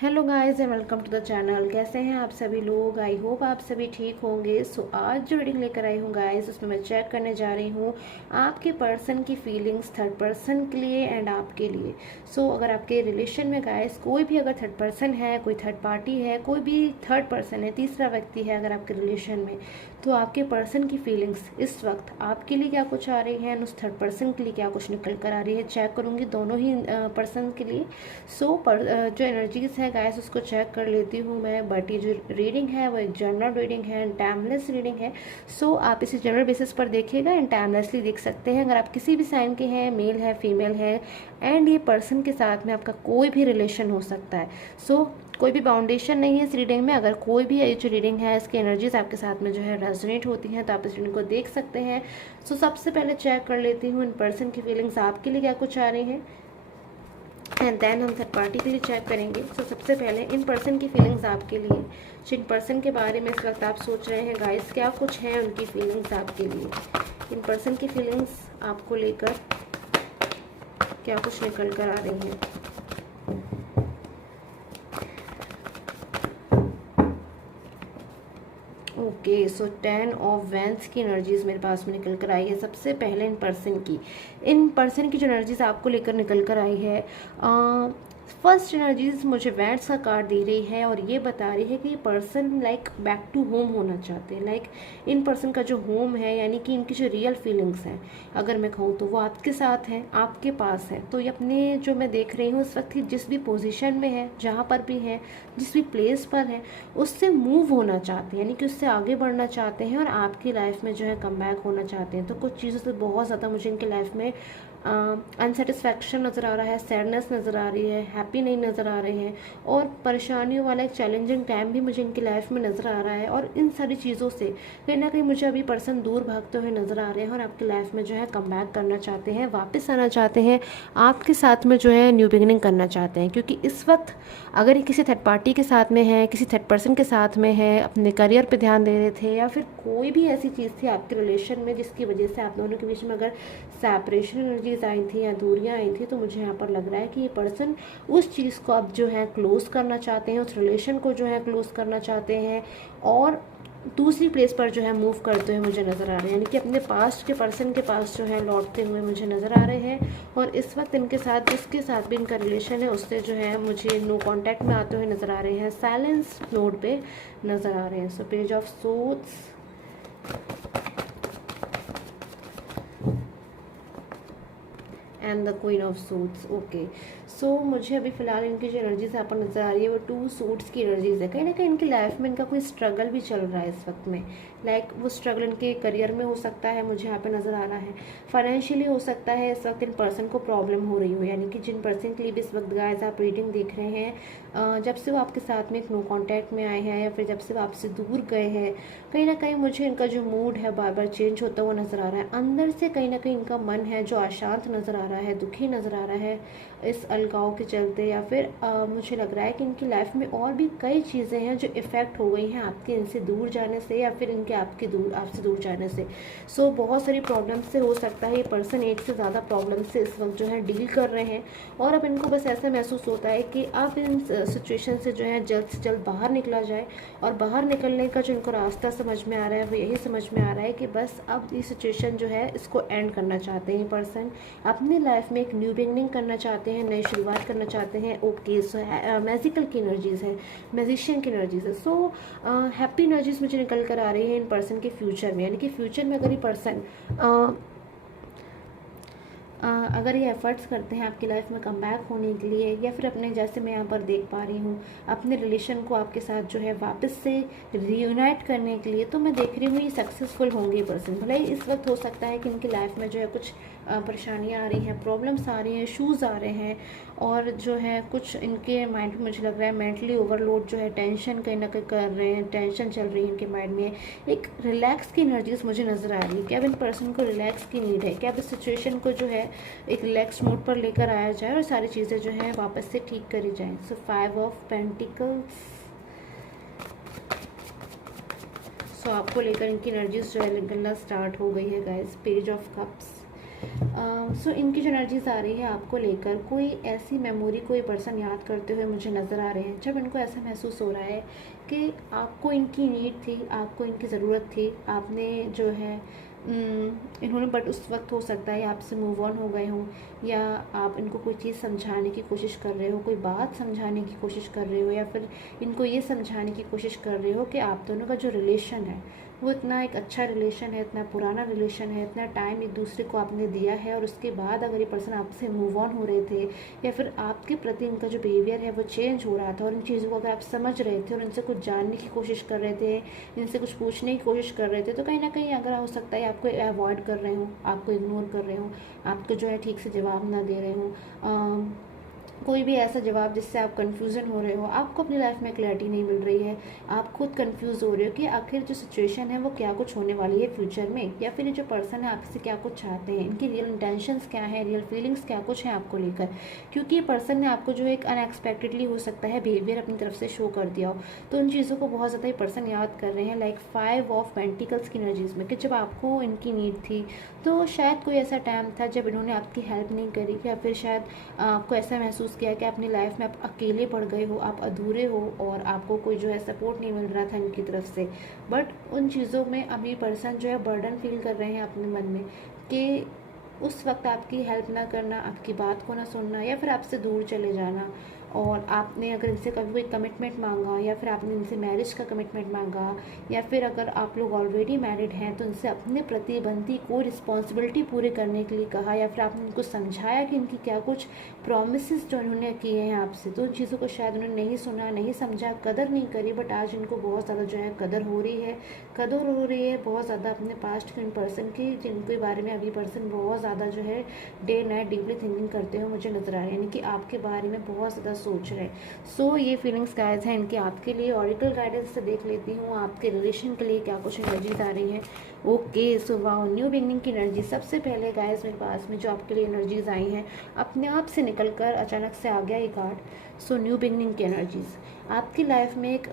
Hello guys and welcome to the channel. कैसे हैं आप सभी लोग? आई होप आप सभी ठीक होंगे। आज जो रीडिंग लेकर आई हूँ गाइस, उसमें मैं चेक करने जा रही हूँ आपके पर्सन की फीलिंग्स थर्ड पर्सन के लिए एंड आपके लिए। अगर आपके रिलेशन में गाइस कोई भी अगर थर्ड पर्सन है, कोई थर्ड पार्टी है, कोई भी थर्ड पर्सन है, तीसरा व्यक्ति है अगर आपके रिलेशन में, तो आपके पर्सन की फीलिंग्स इस वक्त आपके लिए क्या कुछ आ रही है, उस थर्ड पर्सन के लिए क्या कुछ निकल कर आ रही है। चेक करूँगी दोनों ही पर्सन के लिए। जो एनर्जीज है गाइस उसको चेक कर लेती हूँ मैं। बट ये जो रीडिंग है वो एक जनरल रीडिंग है, टाइमलेस रीडिंग है। आप इसे जनरल बेसिस पर देखिएगा एंड टाइमलेसली देख सकते हैं। अगर आप किसी भी साइन के हैं, मेल है, फीमेल है, एंड ये पर्सन के साथ में आपका कोई भी रिलेशन हो सकता है। कोई भी बाउंडेशन नहीं है इस रीडिंग में। अगर कोई भी ये जो रीडिंग है इसकी एनर्जीज आपके साथ में जो है रेजोनेट होती हैं तो आप इस रीडिंग को देख सकते हैं। सबसे पहले चेक कर लेती हूँ इन पर्सन की फीलिंग्स आपके लिए क्या कुछ आ रही हैं, एंड देन हम थर्ड पार्टी के लिए चेक करेंगे। सबसे पहले इन पर्सन की फीलिंग्स आपके लिए, जिन पर्सन के बारे में इस वक्त आप सोच रहे हैं गाइस, क्या कुछ है उनकी फीलिंग्स आपके लिए। इन पर्सन की फीलिंग्स आपको लेकर क्या कुछ निकल कर आ रही हैं। ओके, 10 ऑफ वैंस की एनर्जीज मेरे पास में निकल कर आई है। सबसे पहले इन पर्सन की जो एनर्जीज आपको लेकर निकल कर आई है, फर्स्ट एनर्जीज मुझे वैंस का कार्ड दे रही है और ये बता रही है कि ये person like back to home होना चाहते हैं। लाइक इन पर्सन का जो होम है, यानी कि इनकी जो रियल फीलिंग्स हैं, अगर मैं कहूँ तो वो आपके साथ है, आपके पास है। तो ये अपने जो मैं देख रही हूँ इस वक्त जिस भी पोजीशन में है, जहाँ पर भी है, जिस भी प्लेस पर है, उससे मूव होना चाहते हैं, यानी कि उससे आगे बढ़ना चाहते हैं और आपकी लाइफ में जो है कम बैक होना चाहते हैं। तो कुछ चीज़ों से बहुत ज़्यादा मुझे इनकी लाइफ में अनसेटिस्फैक्शन नज़र आ रहा है, सैडनेस नज़र आ रही है, हैप्पी नहीं नज़र आ रहे हैं, और परेशानियों वाला एक चैलेंजिंग टाइम भी मुझे इनकी लाइफ में नज़र आ रहा है। और इन सारी चीज़ों से कहीं ना कहीं मुझे अभी पर्सन दूर भागते हुए नज़र आ रहे हैं और आपकी लाइफ में जो है कम बैक करना चाहते हैं, वापस आना चाहते हैं, आपके साथ में जो है न्यू बिगिनिंग करना चाहते हैं। क्योंकि इस वक्त अगर ये किसी थर्ड पार्टी के साथ में है, किसी थर्ड पर्सन के साथ में है, अपने करियर पे ध्यान दे रहे थे, या फिर कोई भी ऐसी चीज़ थी आपके रिलेशन में जिसकी वजह से आप दोनों के बीच में अगर सेपरेशन एनर्जीज आई थी या दूरियां आई थी, तो मुझे यहाँ पर लग रहा है कि ये पर्सन उस चीज़ को अब जो है क्लोज करना चाहते हैं, उस रिलेशन को जो है क्लोज करना चाहते हैं और दूसरी प्लेस पर जो है मूव करते हुए मुझे नज़र आ रहे हैं। यानी कि अपने पास्ट के पर्सन के पास जो है लौटते हुए मुझे नज़र आ रहे हैं। और इस वक्त इनके साथ, जिसके साथ भी इनका रिलेशन है, उससे जो है मुझे नो कांटेक्ट में आते हुए नज़र आ रहे हैं, साइलेंस मोड पे नज़र आ रहे हैं। Page of swords and the queen of suits. Okay, मुझे अभी फिलहाल इनकी जो एनर्जीज यहाँ पर नजर आ रही है वो 2 सूट्स की एनर्जीज है। कहीं ना कहीं इनकी लाइफ में इनका कोई स्ट्रगल भी चल रहा है इस वक्त में। वो स्ट्रगल इनके करियर में हो सकता है, मुझे यहाँ पे नज़र आ रहा है। फाइनेंशियली हो सकता है इस वक्त इन पर्सन को प्रॉब्लम हो रही हो, यानी कि जिन पर्सन के लिए भी इस वक्त गाइस आप रीडिंग देख रहे हैं, जब से वो आपके साथ में एक नो कॉन्टैक्ट में आए हैं या फिर जब से वो आपसे दूर गए हैं, कहीं ना कहीं मुझे इनका जो मूड है बार बार चेंज होता हुआ नज़र आ रहा है। अंदर से कहीं ना कहीं इनका मन है जो अशांत नज़र आ रहा है, दुखी नज़र आ रहा है इस अलगाव के चलते, या फिर मुझे लग रहा है कि इनकी लाइफ में और भी कई चीज़ें हैं जो इफ़ेक्ट हो गई हैं आपके इनसे दूर जाने से, या फिर इनके आपसे दूर जाने से। बहुत सारी प्रॉब्लम से हो सकता है ये पर्सन एक से ज़्यादा प्रॉब्लम से इस वक्त जो है डील कर रहे हैं। और अब इनको बस ऐसा महसूस होता है कि अब इन सिचुएशन से जो है जल्द से जल्द बाहर निकला जाए। और बाहर निकलने का जो इनको रास्ता समझ में आ रहा है वो यही समझ में आ रहा है कि बस अब ये सिचुएशन जो है इसको एंड करना चाहते हैं। पर्सन अपनी लाइफ में एक न्यू बिगनिंग करना चाहते हैं, नई शुरुआत करना चाहते हैं। ओके, मैजिकल की एनर्जीज है, मैजिशियन की एनर्जीज है। हैप्पी एनर्जीज मुझे निकल कर आ रही है इन पर्सन के फ्यूचर में। यानी कि फ्यूचर में अगर ये पर्सन अगर ये एफर्ट्स करते हैं आपकी लाइफ में कम बैक होने के लिए, या फिर अपने, जैसे मैं यहाँ पर देख पा रही हूँ, अपने रिलेशन को आपके साथ जो है वापस से रीयूनाइट करने के लिए, तो मैं देख रही हूँ ये सक्सेसफुल होंगे पर्सन। भले ही इस वक्त हो सकता है कि इनकी लाइफ में जो है कुछ परेशानियाँ आ रही हैं, प्रॉब्लम्स आ रही हैं, इशूज़ आ रहे हैं, और जो है कुछ इनके माइंड में मुझे लग रहा है मेंटली ओवरलोड जो है, टेंशन कहीं ना कहीं कर रहे हैं, टेंशन चल रही है इनके माइंड में। एक रिलैक्स की एनर्जीज मुझे नज़र आ रही है कि अब इन पर्सन को रिलैक्स की नीड है, कि अब इस सिचुएशन को जो है एक रिलैक्स मोड पर लेकर आया जाए और सारी चीज़ें जो हैं वापस से ठीक करी जाएं। 5 ऑफ पेंटिकल्स। आपको लेकर इनकी एनर्जीज जो है निकलना स्टार्ट हो गई है guys. Page of cups. So इनकी जो एनर्जीज आ रही है आपको लेकर, कोई ऐसी मेमोरी कोई पर्सन याद करते हुए मुझे नज़र आ रहे हैं। जब इनको ऐसा महसूस हो रहा है कि आपको इनकी नीड थी, आपको इनकी ज़रूरत थी, आपने जो है इन्होंने, बट उस वक्त हो सकता है आपसे मूव ऑन हो गए हों, या आप इनको कोई चीज़ समझाने की कोशिश कर रहे हो, कोई बात समझाने की कोशिश कर रहे हो, या फिर इनको ये समझाने की कोशिश कर रहे हो कि आप दोनों का जो रिलेशन है वो इतना एक अच्छा रिलेशन है, इतना पुराना रिलेशन है, इतना टाइम एक दूसरे को आपने दिया है, और उसके बाद अगर ये पर्सन आपसे मूव ऑन हो रहे थे, या फिर आपके प्रति इनका जो बिहेवियर है वो चेंज हो रहा था, और इन चीज़ों को अगर आप समझ रहे थे और इनसे कुछ जानने की कोशिश कर रहे थे, इनसे कुछ पूछने की कोशिश कर रहे थे, तो कहीं ना कहीं अगर हो सकता है आपको अवॉइड कर रहे हो, आपको इग्नोर कर रहे हो, आपको जो है ठीक से जवाब ना दे रहे हो, कोई भी ऐसा जवाब जिससे आप कंफ्यूजन हो रहे हो, आपको अपनी लाइफ में क्लैरिटी नहीं मिल रही है, आप खुद कंफ्यूज हो रहे हो कि आखिर जो सिचुएशन है वो क्या कुछ होने वाली है फ्यूचर में, या फिर ये जो पर्सन है आपसे क्या कुछ चाहते हैं, इनकी रियल इंटेंशंस क्या है, रियल फीलिंग्स क्या कुछ है आपको लेकर। क्योंकि ये पर्सन ने आपको जो एक अनएक्सपेक्टेडली हो सकता है बिहेवियर अपनी तरफ से शो कर दिया हो, तो उन चीज़ों को बहुत ज़्यादा ये पर्सन याद कर रहे हैं। लाइक 5 ऑफ पेंटिकल्स की एनर्जीज में, कि जब आपको इनकी नीड थी तो शायद कोई ऐसा टाइम था जब इन्होंने आपकी हेल्प नहीं करी, या फिर शायद आपको ऐसा महसूस किया कि अपनी लाइफ में आप अकेले पड़ गए हो, आप अधूरे हो, और आपको कोई जो है सपोर्ट नहीं मिल रहा था इनकी तरफ से। बट उन चीज़ों में अभी पर्सन जो है बर्डन फील कर रहे हैं अपने मन में, कि उस वक्त आपकी हेल्प ना करना, आपकी बात को ना सुनना, या फिर आपसे दूर चले जाना, और आपने अगर इनसे कभी कोई कमिटमेंट मांगा, या फिर आपने इनसे मैरिज का कमिटमेंट मांगा, या फिर अगर आप लोग ऑलरेडी मैरिड हैं तो इनसे अपने प्रतिबंधी को रिस्पॉन्सिबिलिटी पूरे करने के लिए कहा, या फिर आपने इनको समझाया कि इनकी क्या कुछ प्रॉमिसेस जो इन्होंने किए हैं आपसे, तो उन चीज़ों को शायद उन्होंने नहीं सुना, नहीं समझा, कदर नहीं करी। बट आज इनको बहुत ज़्यादा जो है कदर हो रही है बहुत ज़्यादा अपने पास्ट के इन पर्सन की, जिनके बारे में अभी पर्सन बहुत ज़्यादा जो है डे नाइट डीपली थिंकिंग करते हुए मुझे नजर आ रहे हैं, यानी कि आपके बारे में बहुत ज़्यादा सोच रहे हैं। सो ये फीलिंग्स गाइस हैं इनके आपके लिए। ऑरिकल गाइडेंस से देख लेती हूँ आपके रिलेशन के लिए क्या कुछ एनर्जीज आ रही हैं। Okay, so wow, new beginning की एनर्जी सबसे पहले गाइस मेरे पास में जो आपके लिए एनर्जीज आई हैं, अपने आप से निकल कर अचानक से आ गया ये कार्ड। सो न्यू बिगनिंग की एनर्जीज आपकी लाइफ में एक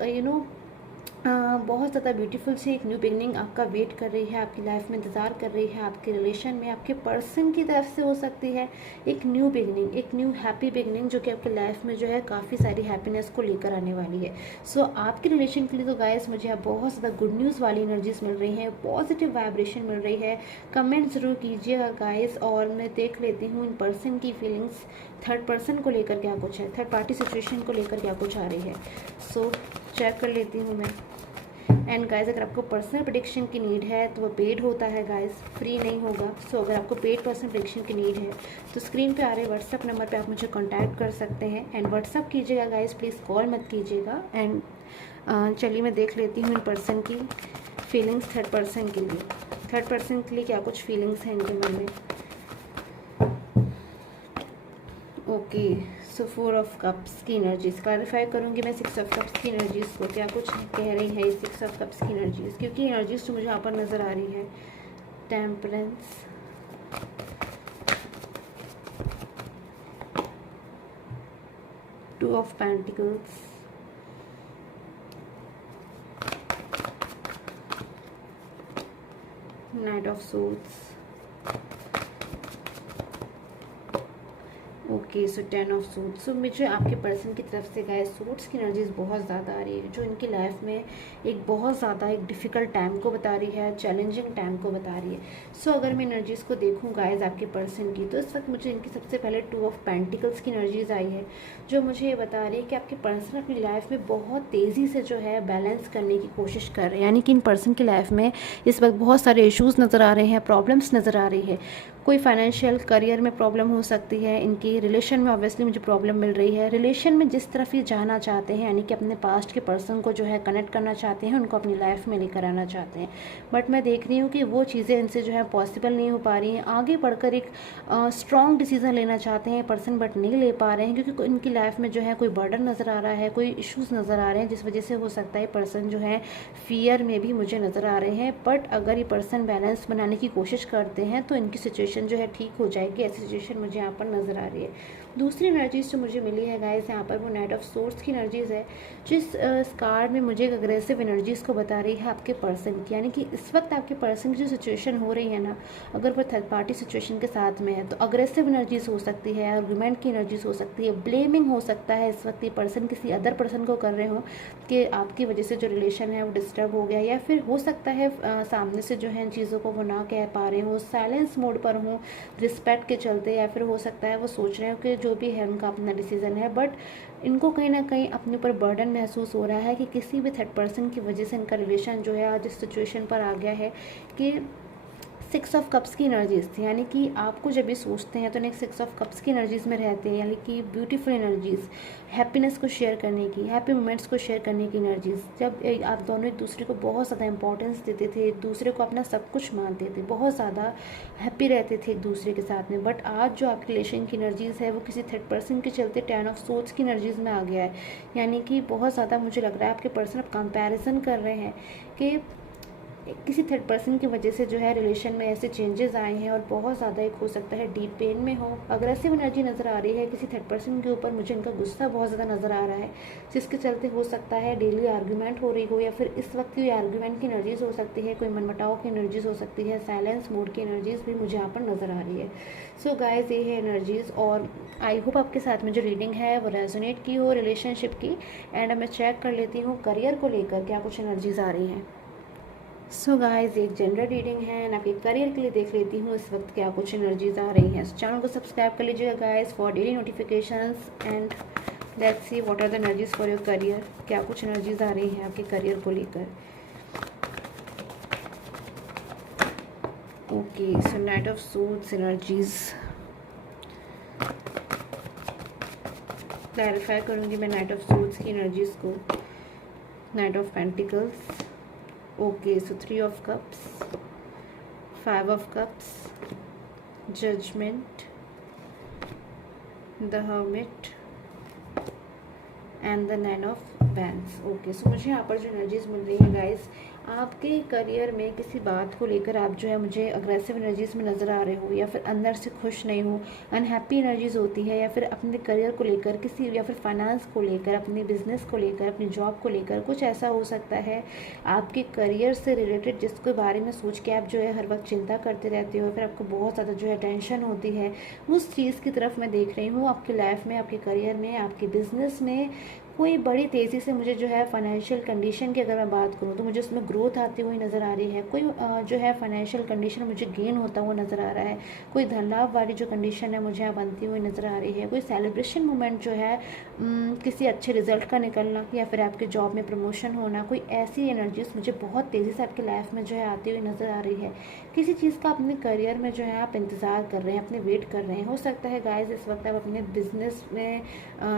बहुत ज़्यादा ब्यूटीफुल सी एक न्यू बिगनिंग आपका वेट कर रही है, आपकी लाइफ में इंतज़ार कर रही है। आपके रिलेशन में आपके पर्सन की तरफ से हो सकती है एक न्यू बिगनिंग, एक न्यू हैप्पी बिगनिंग, जो कि आपकी लाइफ में जो है काफ़ी सारी हैप्पीनेस को लेकर आने वाली है। सो आपके रिलेशन के लिए तो गाइस मुझे अब बहुत ज़्यादा गुड न्यूज़ वाली एनर्जीज मिल रही हैं, पॉजिटिव वाइब्रेशन मिल रही है। कमेंट ज़रूर कीजिएगा गाइस, और मैं देख लेती हूँ इन पर्सन की फीलिंग्स थर्ड पर्सन को लेकर क्या कुछ है, थर्ड पार्टी सिचुएशन को लेकर क्या कुछ आ रही है। सो चेक कर लेती हूँ मैं। एंड गाइस, अगर आपको पर्सनल प्रेडिक्शन की नीड है तो वो पेड होता है गाइस, फ्री नहीं होगा। सो अगर आपको पेड पर्सनल प्रेडिक्शन की नीड है तो स्क्रीन पे आ रहे व्हाट्सअप नंबर पे आप मुझे कांटेक्ट कर सकते हैं। एंड व्हाट्सअप कीजिएगा गाइस, प्लीज़ कॉल मत कीजिएगा। एंड चलिए मैं देख लेती हूँ इन पर्सन की फीलिंग्स थर्ड पर्सन के लिए। थर्ड पर्सन के लिए क्या कुछ फीलिंग्स हैं इनके मन में। ओके, सो 4 ऑफ कप्स की एनर्जीज क्लैरिफाई करूँगी मैं 6 ऑफ कप्स की एनर्जीज को, क्या कुछ कह रही है ये 6 ऑफ कप्स की एनर्जीज, क्योंकि एनर्जीज तो मुझे यहाँ पर नज़र आ रही है। Temperance, 2 of pentacles, knight of swords, okay, so 10 of suits. So मुझे आपके पर्सन की तरफ से गाइस सूट्स की एनर्जीज बहुत ज़्यादा आ रही है, जो इनकी लाइफ में एक बहुत ज़्यादा एक डिफ़िकल्ट टाइम को बता रही है, चैलेंजिंग टाइम को बता रही है। सो अगर मैं एनर्जीज़ को देखूँ गाइस आपके पर्सन की, तो इस वक्त मुझे इनकी सबसे पहले 2 ऑफ पेंटिकल्स की एनर्जीज आई है, जो मुझे ये बता रही है कि आपके पर्सन अपनी लाइफ में बहुत तेज़ी से जो है बैलेंस करने की कोशिश कर रहे हैं। यानी कि इन पर्सन की लाइफ में इस वक्त बहुत सारे इश्यूज़ नज़र आ रहे हैं, प्रॉब्लम्स नज़र आ रही है। कोई फाइनेंशियल करियर में प्रॉब्लम हो सकती है, इनकी रिलेशन में ऑब्वियसली मुझे प्रॉब्लम मिल रही है। रिलेशन में जिस तरफ ये जाना चाहते हैं, यानी कि अपने पास्ट के पर्सन को जो है कनेक्ट करना चाहते हैं, उनको अपनी लाइफ में लेकर आना चाहते हैं, बट मैं देख रही हूँ कि वो चीज़ें इनसे जो है पॉसिबल नहीं हो पा रही हैं। आगे बढ़कर एक स्ट्रॉन्ग डिसीजन लेना चाहते हैं पर्सन, बट नहीं ले पा रहे हैं, क्योंकि इनकी लाइफ में जो है कोई बर्डन नज़र आ रहा है, कोई इश्यूज़ नज़र आ रहे हैं, जिस वजह से हो सकता है पर्सन जो है फियर में भी मुझे नज़र आ रहे हैं। बट अगर ये पर्सन बैलेंस बनाने की कोशिश करते हैं तो इनकी सिचुएशन जो है ठीक हो जाएगी, ऐसी सिचुएशन मुझे यहाँ पर नज़र आ रही है। दूसरी एनर्जीज जो मुझे मिली है गाइस यहाँ पर वो नाइट ऑफ सोर्स की एनर्जीज़ है, जिस कार्ड में मुझे एक अग्रेसिव एनर्जीज़ को बता रही है आपके पर्सन की। यानी कि इस वक्त आपके पर्सन की जो सिचुएशन हो रही है ना, अगर वो थर्ड पार्टी सिचुएशन के साथ में है तो अग्रेसिव एनर्जीज हो सकती है, आर्गूमेंट की एनर्जीज हो सकती है, ब्लेमिंग हो सकता है। इस वक्त ये पर्सन किसी अदर पर्सन को कर रहे हो कि आपकी वजह से जो रिलेशन है वो डिस्टर्ब हो गया, या फिर हो सकता है सामने से जो है इन चीज़ों को वो ना कह पा रहे हो, साइलेंस मोड पर हो रिस्पेक्ट के चलते, या फिर हो सकता है वो सोच रहे हो कि जो भी है उनका अपना डिसीजन है, बट इनको कहीं ना कहीं अपने ऊपर बर्डन महसूस हो रहा है कि किसी भी थर्ड पर्सन की वजह से इनका रिलेशन जो है आज इस सिचुएशन पर आ गया है कि 6 ऑफ कप्स की एनर्जीज थी। यानी कि आपको जब भी सोचते हैं तो नेक्स्ट 6 ऑफ कप्स की एनर्जीज में रहते हैं, यानी कि ब्यूटीफुल एनर्जीज, हैप्पीनेस को शेयर करने की, हैप्पी मोमेंट्स को शेयर करने की एनर्जीज। जब आप दोनों एक दूसरे को बहुत ज़्यादा इंपॉर्टेंस देते थे, एक दूसरे को अपना सब कुछ मानते थे, बहुत ज़्यादा हैप्पी रहते थे एक दूसरे के साथ में। बट आज जो आपके रिलेशन की एनर्जीज़ है वो किसी थर्ड पर्सन के चलते 10 ऑफ सोर्ड्स की एनर्जीज़ में आ गया है। यानी कि बहुत ज़्यादा मुझे लग रहा है आपके पर्सन अब कंपैरिजन कर रहे हैं कि किसी थर्ड पर्सन की वजह से जो है रिलेशन में ऐसे चेंजेस आए हैं, और बहुत ज़्यादा एक हो सकता है डीप पेन में हो, अग्रेसिव एनर्जी नज़र आ रही है किसी थर्ड पर्सन के ऊपर। मुझे इनका गुस्सा बहुत ज़्यादा नज़र आ रहा है, जिसके चलते हो सकता है डेली आर्ग्यूमेंट हो रही हो, या फिर इस वक्त की आर्ग्यूमेंट की एनर्जीज हो सकती है, कोई मनमुटाव की एनर्जीज हो सकती है, साइलेंस मोड की एनर्जीज भी मुझे यहाँ पर नज़र आ रही है। सो गाइज ये है एनर्जीज़, और आई होप आपके साथ में जो रीडिंग है वो रेजोनेट की हो रिलेशनशिप की। एंड मैं चेक कर लेती हूँ करियर को लेकर क्या कुछ एनर्जीज आ रही हैं। सो गाइज एक जनरल रीडिंग है एंड आपके करियर के लिए देख लेती हूँ इस वक्त क्या कुछ एनर्जीज आ रही हैं। चैनल को सब्सक्राइब कर लीजिएगा guys for daily notifications. And let's see what are the energies for your career, क्या कुछ एनर्जीज आ रही हैं आपके करियर को लेकर। Okay so knight of swords energies clarify करूँगी मैं नाइट ऑफ सोर्ड्स की एनर्जीज को। Knight of pentacles, okay so 3 of cups, 5 of cups, judgement, the hermit and the 9 of wands. Okay so मुझे यहाँ पर जो एनर्जीज मिल रही है गाइस, आपके करियर में किसी बात को लेकर आप जो है मुझे अग्रेसिव एनर्जीज में नज़र आ रहे हो, या फिर अंदर से खुश नहीं हो, अनहैप्पी एनर्जीज होती है, या फिर अपने करियर को लेकर किसी, या फिर फाइनेंस को लेकर, अपने बिजनेस को लेकर, अपनी जॉब को लेकर कुछ ऐसा हो सकता है आपके करियर से रिलेटेड जिसके बारे में सोच के आप जो है हर वक्त चिंता करते रहते हो, फिर आपको बहुत ज़्यादा जो है टेंशन होती है। उस चीज़ की तरफ मैं देख रही हूँ आपकी लाइफ में, आपके करियर में, आपके बिजनेस में कोई बड़ी तेज़ी से मुझे जो है फाइनेंशियल कंडीशन की अगर मैं बात करूँ तो मुझे उसमें ग्रोथ आती हुई नज़र आ रही है। कोई जो है फाइनेंशियल कंडीशन मुझे गेन होता हुआ नज़र आ रहा है, कोई धन लाभ वाली जो कंडीशन है मुझे यहाँ बनती हुई नज़र आ रही है, कोई सेलिब्रेशन मोमेंट जो है किसी अच्छे रिजल्ट का निकलना, या फिर आपके जॉब में प्रमोशन होना, कोई ऐसी एनर्जीज मुझे बहुत तेज़ी से आपकी लाइफ में जो है आती हुई नज़र आ रही है। किसी चीज़ का अपने करियर में जो है आप इंतज़ार कर रहे हैं, अपने वेट कर रहे हैं। हो सकता है गाइस इस वक्त आप अपने बिजनेस में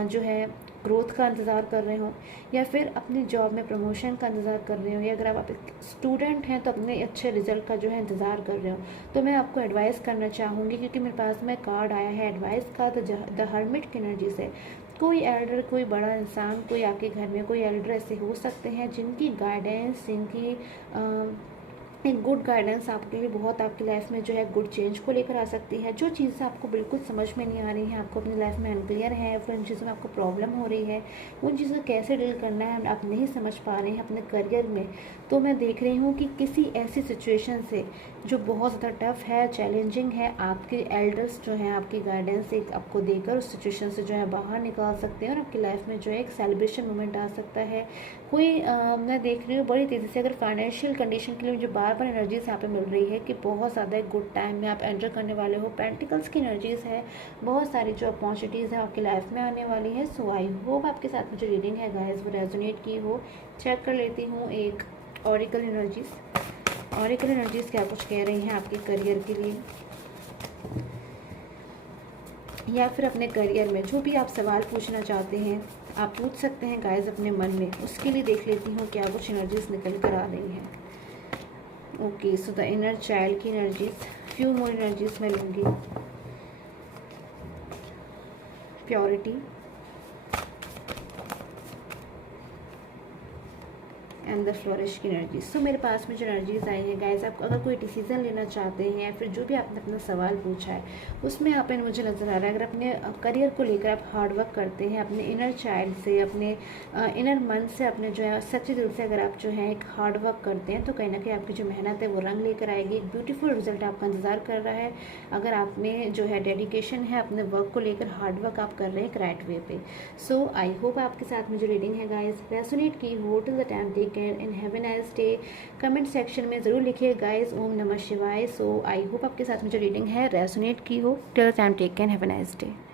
जो है ग्रोथ का इंतज़ार कर रहे हो, या फिर अपनी जॉब में प्रमोशन का इंतज़ार कर रहे हो, या अगर आप स्टूडेंट हैं तो अपने अच्छे रिजल्ट का जो है इंतज़ार कर रहे हो। तो मैं आपको एडवाइस करना चाहूँगी, क्योंकि मेरे पास में कार्ड आया है एडवाइस का, द हर्मिट की एनर्जी से। कोई एल्डर, कोई बड़ा इंसान, कोई आपके घर में कोई एल्डर ऐसे हो सकते हैं जिनकी गाइडेंस, जिनकी एक गुड गाइडेंस आपके लिए बहुत आपकी लाइफ में जो है गुड चेंज को लेकर आ सकती है। जो चीज़ें आपको बिल्कुल समझ में नहीं आ रही हैं, आपको अपनी लाइफ में अनक्लियर है, फिर उन चीज़ों में आपको प्रॉब्लम हो रही है, उन चीज़ों को कैसे डील करना है आप नहीं समझ पा रहे हैं अपने करियर में, तो मैं देख रही हूँ कि किसी ऐसी सिचुएशन से जो बहुत ज़्यादा टफ है, चैलेंजिंग है, आपके एल्डर्स जो हैं आपकी गाइडेंस एक आपको देकर उस सिचुएशन से जो है बाहर निकाल सकते हैं, और आपकी लाइफ में जो है एक सेलिब्रेशन मोमेंट आ सकता है। कोई मैं देख रही हूँ बड़ी तेज़ी से, अगर फाइनेंशियल कंडीशन के लिए मुझे बार बार एनर्जीज यहाँ पे मिल रही है कि बहुत ज़्यादा एक गुड टाइम में आप एंटर करने वाले हो। पेंटिकल्स की एनर्जीज है, बहुत सारी जो अपॉर्चुनिटीज़ है आपकी लाइफ में आने वाली है। सो आई होप आपके साथ में जो रीडिंग है गाइस वो रेजोनेट की हो। चेक कर लेती हूँ एक ऑरिकल एनर्जीज क्या कुछ कह रही हैं आपके करियर के लिए, या फिर अपने करियर में जो भी आप सवाल पूछना चाहते हैं आप पूछ सकते हैं गाइस अपने मन में। उसके लिए देख लेती हूँ क्या कुछ एनर्जीज निकल कर आ रही हैं। Okay so the inner child की एनर्जीज, फ्यू मोर एनर्जीज मैं लूँगी। प्योरिटी एंड द फ्लोरिश की एनर्जी। सो मेरे पास में जो एनर्जीज आई हैं गाइस, आप अगर कोई डिसीजन लेना चाहते हैं या फिर जो भी आपने अपना सवाल पूछा है उसमें यहाँ पे मुझे नज़र आ रहा है, अगर अपने करियर को लेकर आप हार्ड वर्क करते हैं, अपने इनर चाइल्ड से, अपने इनर मन से, अपने जो है सच्चे दिल से अगर आप जो है एक हार्ड वर्क करते हैं तो कहीं ना कहीं आपकी जो मेहनत है वो रंग लेकर आएगी। एक ब्यूटीफुल रिजल्ट आपका इंतज़ार कर रहा है अगर आप में जो है डेडिकेशन है, अपने वर्क को लेकर हार्ड वर्क आप कर रहे हैं एक राइट वे पे। सो आई होप आपके साथ में जो रीडिंग है गाइस रेसोनेट की हो। Till the time take care and have a nice day. Comment section में ज़रूर लिखिए गाइस ओम नमः शिवाय। सो आई होप आपके साथ में जो रीडिंग है रेसोनेट की हो। Till the time take care and have a nice day.